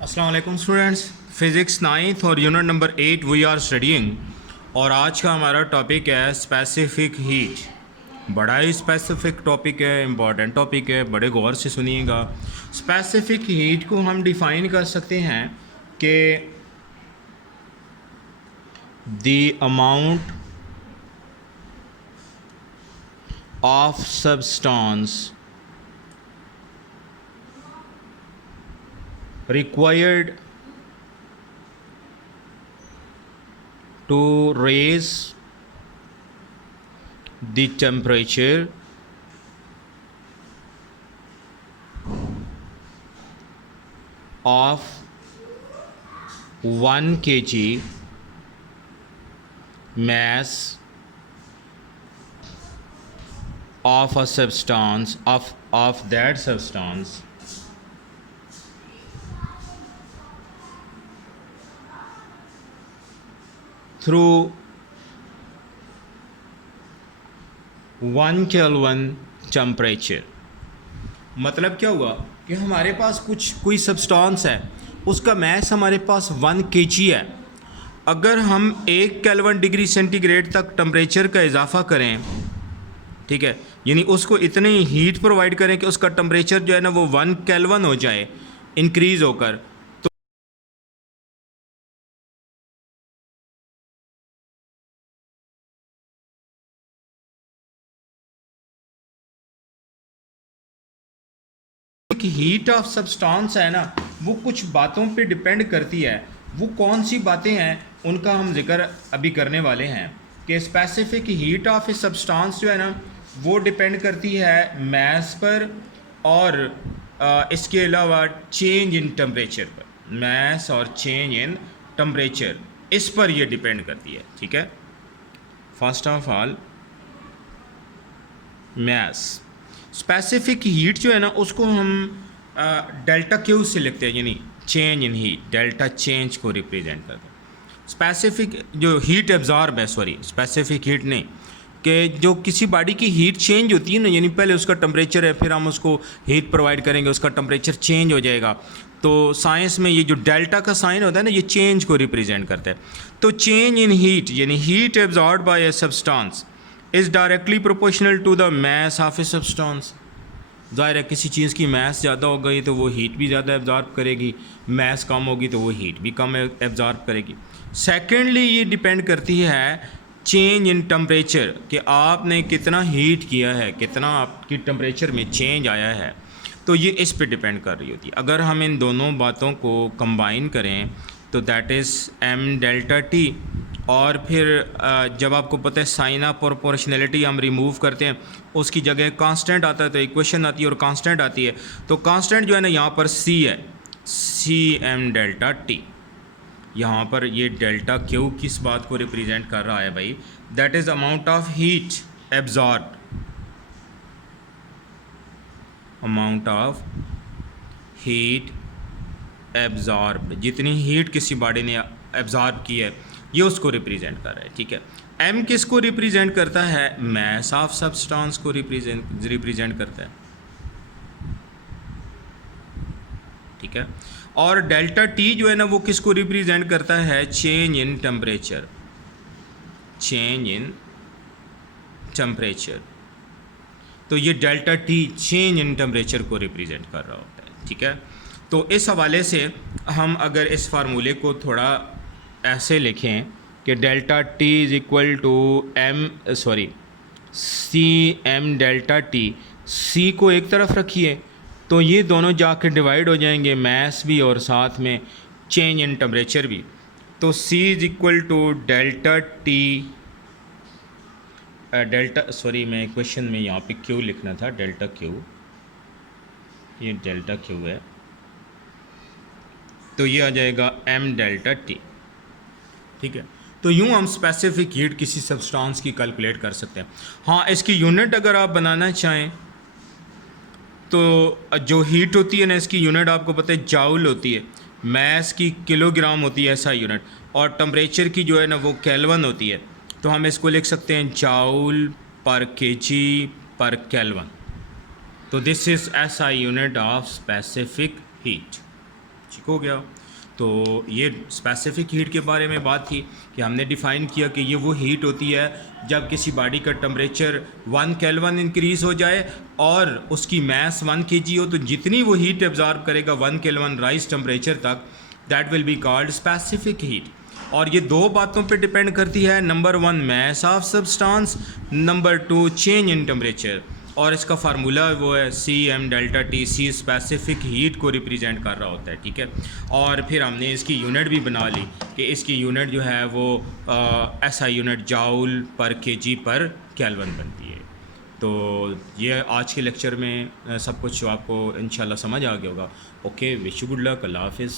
अस्सलाम वालेकुम students, physics ninth और unit number 8 we are studying. और आज का हमारा टॉपिक है स्पेसिफिक हीट। बड़ा ही स्पेसिफिक टॉपिक है, इम्पॉर्टेंट टॉपिक है, बड़े गौर से सुनिएगा। स्पेसिफिक हीट को हम डिफ़ाइन कर सकते हैं कि the amount of substance required to raise the temperature of 1 kg mass of a substance of that substance through 1 Kelvin temperature. मतलब क्या हुआ कि हमारे पास कोई सब्सटेंस है, उसका मैस हमारे पास 1 kg है। अगर हम 1 केल्विन डिग्री सेंटीग्रेड तक टेम्परेचर का इजाफा करें, ठीक है, यानी उसको इतनी हीट प्रोवाइड करें कि उसका टेम्परेचर जो है ना वो 1 केल्विन हो जाए इंक्रीज़ होकर, कि हीट ऑफ सब्सटेंस है ना वो कुछ बातों पे डिपेंड करती है। वो कौन सी बातें हैं उनका हम जिक्र अभी करने वाले हैं कि specific heat of a substance जो है ना वो डिपेंड करती है मैस पर और इसके अलावा चेंज इन टेम्परेचर पर। मैस और चेंज इन टेम्परेचर, इस पर ये डिपेंड करती है। ठीक है, first of all mass. Specific heat जो है ना उसको हम डेल्टा क्यू से लिखते हैं, यानी change in heat, delta change को रिप्रेजेंट करते हैं। स्पेसिफिक जो हीट एब्जॉर्ब है, सॉरी स्पेसिफिक हीट नहीं, कि जो किसी बॉडी की हीट चेंज होती है ना, यानी पहले उसका टेम्परेचर है, फिर हम उसको हीट प्रोवाइड करेंगे, उसका टेम्परेचर चेंज हो जाएगा। तो साइंस में ये जो डेल्टा का साइन होता है ना, ये चेंज को रिप्रेजेंट करता है। तो चेंज इन हीट यानी heat absorb by a substance is directly proportional to the mass of a substance. ज़ाहिर है किसी चीज़ की मैस ज़्यादा हो गई तो वो हीट भी ज़्यादा एब्जॉर्ब करेगी, मैस कम होगी तो वो हीट भी कम एब्जॉर्ब करेगी। सेकेंडली ये डिपेंड करती है चेंज इन टेम्परेचर, कि आपने कितना हीट किया है, कितना आपकी टेम्परेचर में चेंज आया है, तो ये इस पे डिपेंड कर रही होती है। अगर हम इन दोनों बातों को कंबाइन करें तो that is m delta T. और फिर जब आपको पता है साइन ऑफ प्रोपोर्शनैलिटी हम रिमूव करते हैं, उसकी जगह कांस्टेंट आता है तो इक्वेशन आती है और कांस्टेंट आती है। तो कांस्टेंट जो है ना यहाँ पर c है, सी m डेल्टा टी। यहाँ पर ये डेल्टा क्यू किस बात को रिप्रेजेंट कर रहा है भाई? That is amount of heat absorb, amount of heat absorb, जितनी हीट किसी बॉडी ने एब्जॉर्ब की है ये उसको रिप्रेजेंट कर रहा है। ठीक है, एम किसको रिप्रेजेंट करता है? मैस ऑफ सब्सटेंस को रिप्रेजेंट करता है। ठीक है, और डेल्टा टी जो है ना वो किसको रिप्रेजेंट करता है? Change in temperature, change in temperature. तो ये delta T change in temperature को रिप्रेजेंट कर रहा होता है। ठीक है, तो इस हवाले से हम अगर इस फार्मूले को थोड़ा ऐसे लिखें कि delta T is equal to C M delta T, C को एक तरफ रखिए तो ये दोनों जाके डिवाइड हो जाएंगे, मैस भी और साथ में चेंज इन टेम्परेचर भी। तो C is equal to delta T मैं क्वेश्चन में यहाँ पे क्यू लिखना था, डेल्टा क्यू, ये डेल्टा क्यू है, तो ये आ जाएगा m डेल्टा टी। ठीक है, तो यूँ हम स्पेसिफिक हीट किसी सब्सटेंस की कैलकुलेट कर सकते हैं। हाँ, इसकी यूनिट अगर आप बनाना चाहें तो जो हीट होती है ना, इसकी यूनिट आपको पता है जाउल होती है, मैस की किलोग्राम होती है ऐसा यूनिट, और टेम्परेचर की जो है ना वो केल्विन होती है। तो हम इसको लिख सकते हैं जाउल पर केजी पर केल्विन। तो this is SI unit of specific heat. ठीक हो गया। तो ये स्पेसिफिक हीट के बारे में बात थी कि हमने डिफ़ाइन किया कि ये वो हीट होती है जब किसी बॉडी का टेम्परेचर 1 केल्विन इंक्रीज़ हो जाए और उसकी मास 1 kg हो, तो जितनी वो हीट एब्जॉर्ब करेगा 1 केल्विन राइज टेम्परेचर तक, that will be called specific heat. और ये दो बातों पे डिपेंड करती है, number 1 mass of substance, number 2 change in temperature. और इसका फार्मूला वो है CM∆T। सी स्पेसिफिक हीट को रिप्रेजेंट कर रहा होता है, ठीक है। और फिर हमने इसकी यूनिट भी बना ली कि इसकी यूनिट जो है वो SI यूनिट जूल पर kg पर केल्विन बनती है। तो ये आज के लेक्चर में सब कुछ आपको इंशाल्लाह समझ आ गया होगा। Okay, wish you good luck, अल्लाह हाफिज़।